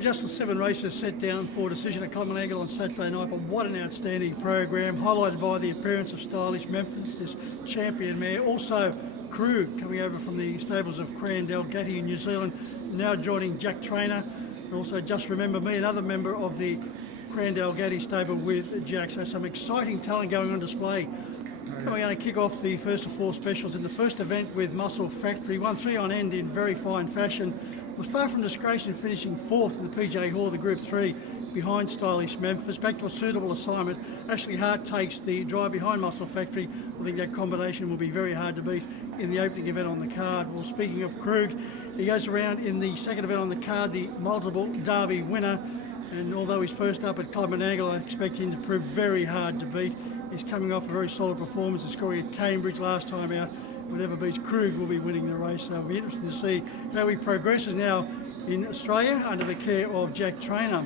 Well, just the 7 races set down for decision at Club Menangle on Saturday night, but what an outstanding program, highlighted by the appearance of Stylish Memphis, this champion mare. Also, Krug coming over from the stables of Cran-Dalgety in New Zealand, now joining Jack Trainer. And also Just Remember Me, another member of the Cran-Dalgety stable with Jack. So some exciting talent going on display. We're going to kick off the first of 4 specials in the first event with Muscle Factory. Won 3 on end in very fine fashion. Was far from disgrace in finishing 4th in the PJ Hall, the Group 3, behind Stylish Memphis. Back to a suitable assignment. Ashley Hart takes the drive behind Muscle Factory. I think that combination will be very hard to beat in the opening event on the card. Well, speaking of Krug, he goes around in the second event on the card, the multiple Derby winner. And although he's first up at Club Menangle, I expect him to prove very hard to beat. He's coming off a very solid performance and scoring at Cambridge last time out. Whatever beats Krug will be winning the race. So it'll be interesting to see how he progresses now in Australia under the care of Jack Trainer.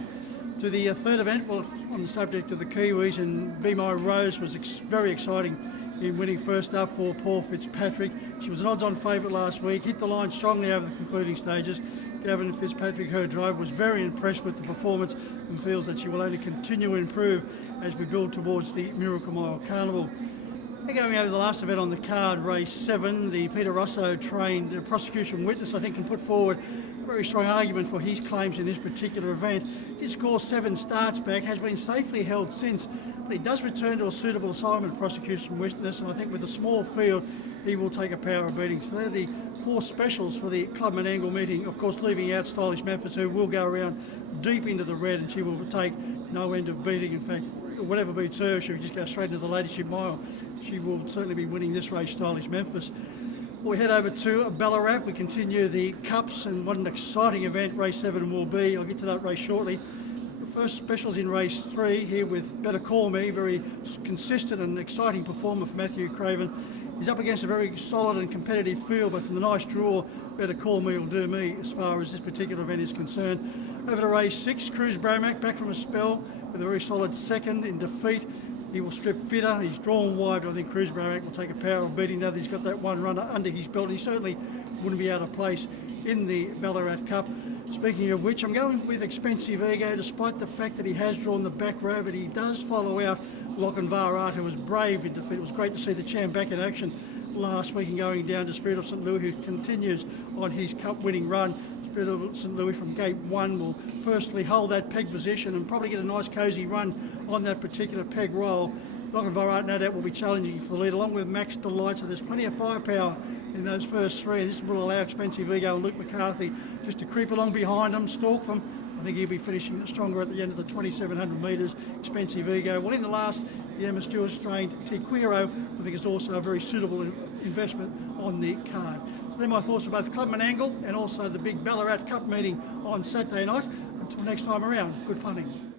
To the third event, well, on the subject of the Kiwis, and Be My Rose was very exciting in winning first up for Paul Fitzpatrick. She was an odds-on favourite last week, hit the line strongly over the concluding stages. Gavin Fitzpatrick, her driver, was very impressed with the performance and feels that she will only continue to improve as we build towards the Miracle Mile Carnival. And going over the last event on the card, race 7, the Peter Russo trained prosecution witness, I think, can put forward a very strong argument for his claims in this particular event. Did score 7 starts back, has been safely held since, but he does return to a suitable assignment, prosecution witness, and I think with a small field, he will take a power of beating. So they're the 4 specials for the Club Menangle meeting, of course leaving out Stylish Memphis, who will go around deep into the red, and she will take no end of beating. In fact, whatever beats her, she'll just go straight into the Ladyship Mile. She will certainly be winning this race, Stylish Memphis. We head over to Ballarat. We continue the Cups, and what an exciting event race 7 will be. I'll get to that race shortly. The first specials in race 3 here with Better Call Me, very consistent and exciting performer for Matthew Craven. He's up against a very solid and competitive field, but from the nice draw, Better Call Me will do me as far as this particular event is concerned. Over to race 6, Cruz Bromack back from a spell with a very solid second in defeat. He will strip fitter, he's drawn wide, but I think Cruz Bromack will take a power of beating now that he's got that one runner under his belt. He certainly wouldn't be out of place in the Ballarat Cup. Speaking of which, I'm going with Expensive Ego, despite the fact that he has drawn the back row, but he does follow out Lochinvar Art, who was brave in defeat. It was great to see the champ back in action last week and going down to Spirit of St. Louis, who continues on his cup winning run. Spirit of St. Louis from gate 1 will firstly hold that peg position and probably get a nice cosy run on that particular peg roll. Lochinvar Art, no doubt, will be challenging for the lead, along with Max Delight, so there's plenty of firepower in those first 3. This will allow Expensive Ego and Luke McCarthy just to creep along behind them, stalk them. I think he'll be finishing stronger at the end of the 2,700 metres. Expensive Ego. Well, in the last, the Emma Stewart-trained Tiquiro, I think, is also a very suitable investment on the card. So they're my thoughts about both Club Menangle and also the big Ballarat Cup meeting on Saturday night. Until next time around, good punting.